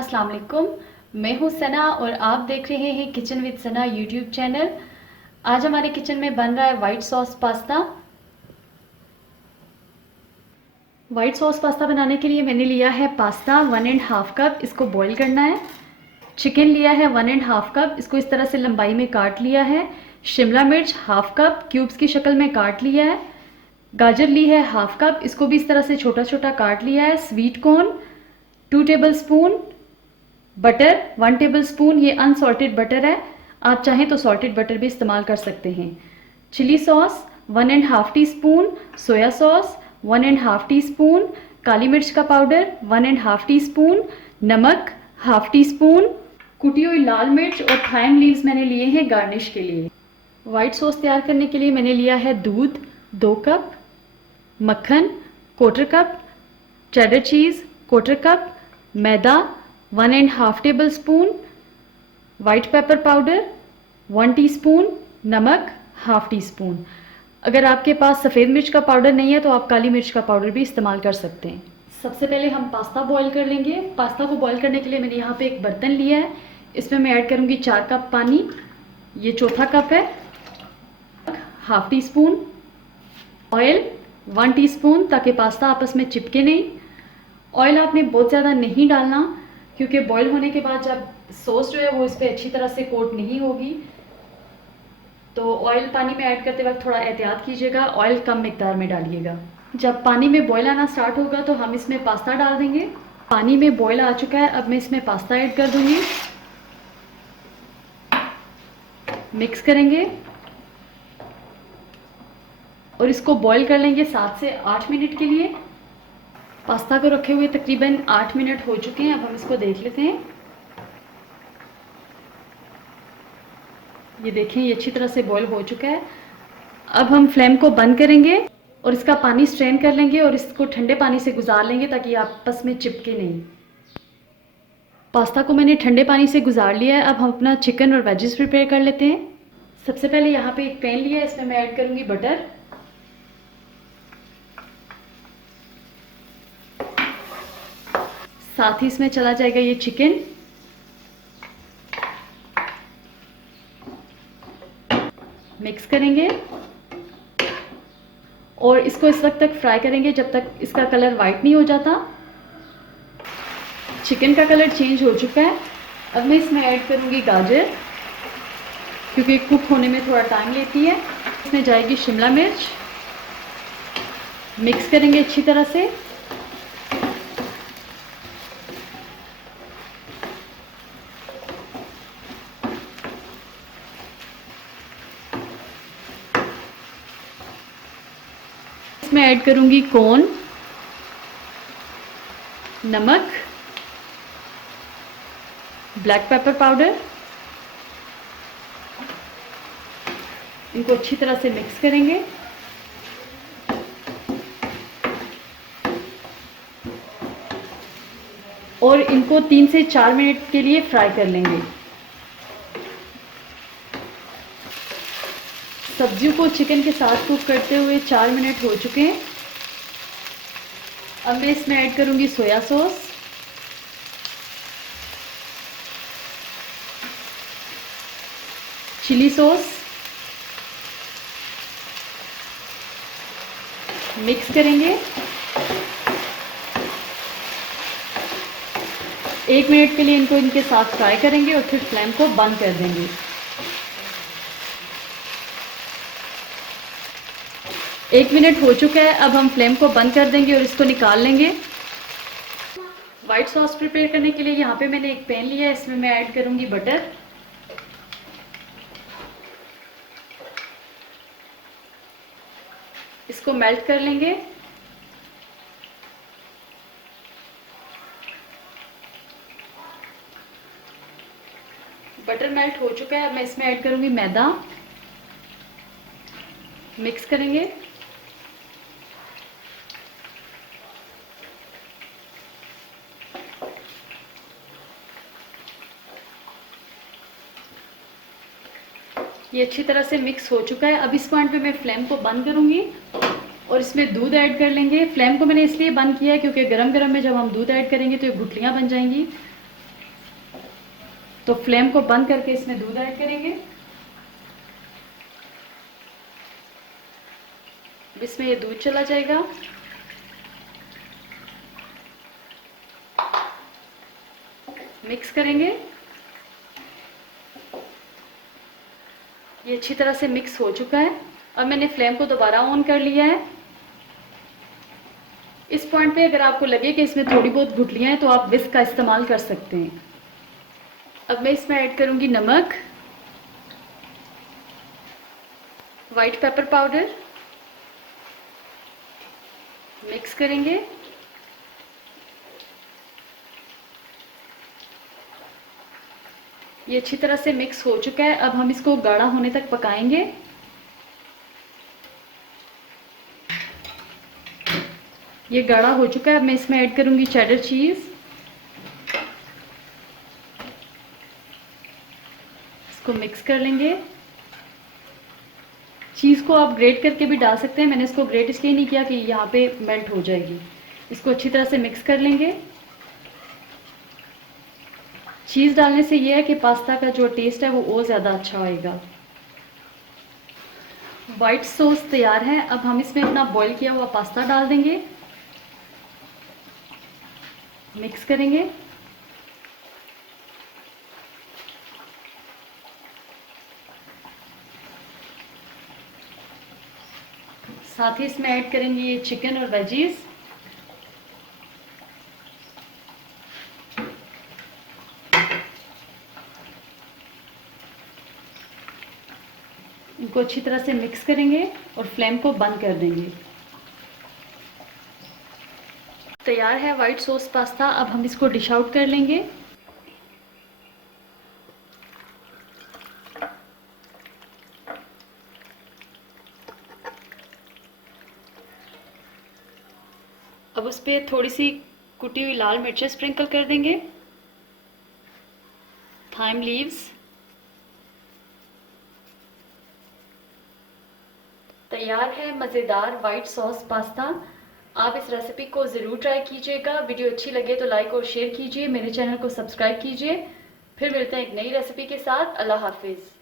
अस्सलाम वालेकुम। मैं हूँ सना और आप देख रहे हैं kitchen with Sana YouTube channel. आज हमारे किचन में बन रहा है white sauce pasta. White sauce pasta बनाने के लिए मैंने लिया है पास्ता 1.5 कप, इसको बॉईल करना है। चिकन लिया है 1.5 कप, इसको इस तरह से लंबाई में काट लिया है। शिमला मिर्च हाफ कप क्यूब्स की शक्ल में काट लिया है। गाजर ली है हाफ कप, इसको भी इस तरह से छोटा छोटा काट लिया है। Sweet corn 2 table spoon, butter 1 table spoon, ये अनसॉल्टेड बटर है, आप चाहें तो सॉल्टेड बटर भी इस्तेमाल कर सकते हैं। Chilli sauce 1.5 teaspoon, soya sauce 1.5 teaspoon, काली मिर्च का पाउडर 1.5 टीस्पून, नमक हाफ टी स्पून, कुटी हुई लाल मिर्च और थाइम लीव्स मैंने लिए हैं गार्निश के लिए। वाइट सॉस तैयार करने के लिए मैंने लिया है दूध 2 कप, मक्खन 1/4 कप, चेडर चीज़ 1/4 कप, मैदा 1.5 table spoon, white pepper powder 1 teaspoon, नमक हाफ टी स्पून। अगर आपके पास सफ़ेद मिर्च का पाउडर नहीं है तो आप काली मिर्च का पाउडर भी इस्तेमाल कर सकते हैं। सबसे पहले हम पास्ता बॉईल कर लेंगे। पास्ता को बॉईल करने के लिए मैंने यहाँ पे एक बर्तन लिया है, इसमें मैं ऐड करूँगी 4 कप पानी, ये चौथा कप है। Half tea spoon oil 1 teaspoon, ताकि पास्ता आपस में चिपके नहीं। ऑयल आपने बहुत ज़्यादा नहीं डालना, क्योंकि बॉईल होने के बाद जब सॉस जो है वो इस पर अच्छी तरह से कोट नहीं होगी, तो ऑयल पानी में ऐड करते वक्त थोड़ा एहतियात कीजिएगा, ऑयल कम मिकदार में डालिएगा। जब पानी में बॉईल आना स्टार्ट होगा तो हम इसमें पास्ता डाल देंगे। पानी में बॉईल आ चुका है, अब मैं इसमें पास्ता ऐड कर दूंगी। मिक्स करेंगे और इसको बॉईल कर लेंगे 7 से 8 मिनट के लिए। पास्ता को रखे हुए तकरीबन 8 मिनट हो चुके हैं, अब हम इसको देख लेते हैं। ये देखें, ये अच्छी तरह से बॉईल हो चुका है। अब हम फ्लेम को बंद करेंगे और इसका पानी स्ट्रेन कर लेंगे और इसको ठंडे पानी से गुजार लेंगे ताकि आपस में चिपके नहीं। पास्ता को मैंने ठंडे पानी से गुजार लिया है। अब हम अपना चिकन और वेजेस प्रिपेयर कर लेते हैं। सबसे पहले यहाँ पे एक पैन लिया है, इसमें मैं ऐड करूँगी बटर। साथ ही इसमें चला जाएगा ये चिकन। मिक्स करेंगे और इसको इस वक्त तक फ्राई करेंगे जब तक इसका कलर वाइट नहीं हो जाता। चिकन का कलर चेंज हो चुका है। अब मैं इसमें ऐड करूँगी गाजर, क्योंकि कुक होने में थोड़ा टाइम लेती है। इसमें जाएगी शिमला मिर्च। मिक्स करेंगे अच्छी तरह से। इसमें ऐड करूँगी कॉर्न, नमक, ब्लैक पेपर पाउडर। इनको अच्छी तरह से मिक्स करेंगे। और इनको 3 से 4 मिनट के लिए फ्राई कर लेंगे। सब्जियों को चिकन के साथ कुक करते हुए 4 मिनट हो चुके हैं। अब मैं इसमें ऐड करूंगी soya sauce, chilli sauce. Mix करेंगे। 1 मिनट के लिए इनको इनके साथ फ्राई करेंगे और फिर फ्लेम को बंद कर देंगे। 1 मिनट हो चुका है, अब हम फ्लेम को बंद कर देंगे और इसको निकाल लेंगे। वाइट सॉस प्रिपेयर करने के लिए यहाँ पे मैंने एक पैन लिया है, इसमें मैं ऐड करूँगी बटर। इसको मेल्ट कर लेंगे। बटर मेल्ट हो चुका है, अब मैं इसमें ऐड करूँगी मैदा। मिक्स करेंगे। ये अच्छी तरह से मिक्स हो चुका है। अब इस पॉइंट पे मैं फ्लेम को बंद करूँगी और इसमें दूध ऐड कर लेंगे। फ्लेम को मैंने इसलिए बंद किया है क्योंकि गरम गरम में जब हम दूध ऐड करेंगे तो ये गुठलियाँ बन जाएंगी। तो फ्लेम को बंद करके इसमें दूध ऐड करेंगे। इसमें ये दूध चला जाएगा। मिक्स करेंगे। ये अच्छी तरह से मिक्स हो चुका है। अब मैंने फ्लेम को दोबारा ऑन कर लिया है। इस पॉइंट पे अगर आपको लगे कि इसमें थोड़ी बहुत गुठलियां हैं तो आप विस्क का इस्तेमाल कर सकते हैं। अब मैं इसमें ऐड करूंगी नमक, वाइट पेपर पाउडर, मिक्स करेंगे। ये अच्छी तरह से मिक्स हो चुका है। अब हम इसको गाढ़ा होने तक पकाएंगे। ये गाढ़ा हो चुका है। अब मैं इसमें ऐड करूंगी चेडर चीज़। इसको मिक्स कर लेंगे। चीज़ को आप ग्रेट करके भी डाल सकते हैं। मैंने इसको ग्रेट इसलिए नहीं किया कि यहाँ पे मेल्ट हो जाएगी। इसको अच्छी तरह से मिक्स कर लेंगे। चीज़ डालने से ये है कि पास्ता का जो टेस्ट है वो और ज़्यादा अच्छा होएगा। वाइट सॉस तैयार है। अब हम इसमें अपना बॉईल किया हुआ पास्ता डाल देंगे। मिक्स करेंगे। साथ ही इसमें ऐड करेंगे ये चिकन और वेजीज। इनको अच्छी तरह से मिक्स करेंगे और फ्लेम को बंद कर देंगे। तैयार है वाइट सॉस पास्ता। अब हम इसको डिश आउट कर लेंगे। अब उस पर थोड़ी सी कुटी हुई लाल मिर्चें स्प्रिंकल कर देंगे, थाइम लीव्स। तैयार है मज़ेदार वाइट सॉस पास्ता। आप इस रेसिपी को ज़रूर ट्राई कीजिएगा। वीडियो अच्छी लगे तो लाइक और शेयर कीजिए। मेरे चैनल को सब्सक्राइब कीजिए। फिर मिलते हैं एक नई रेसिपी के साथ। अल्लाह हाफिज़।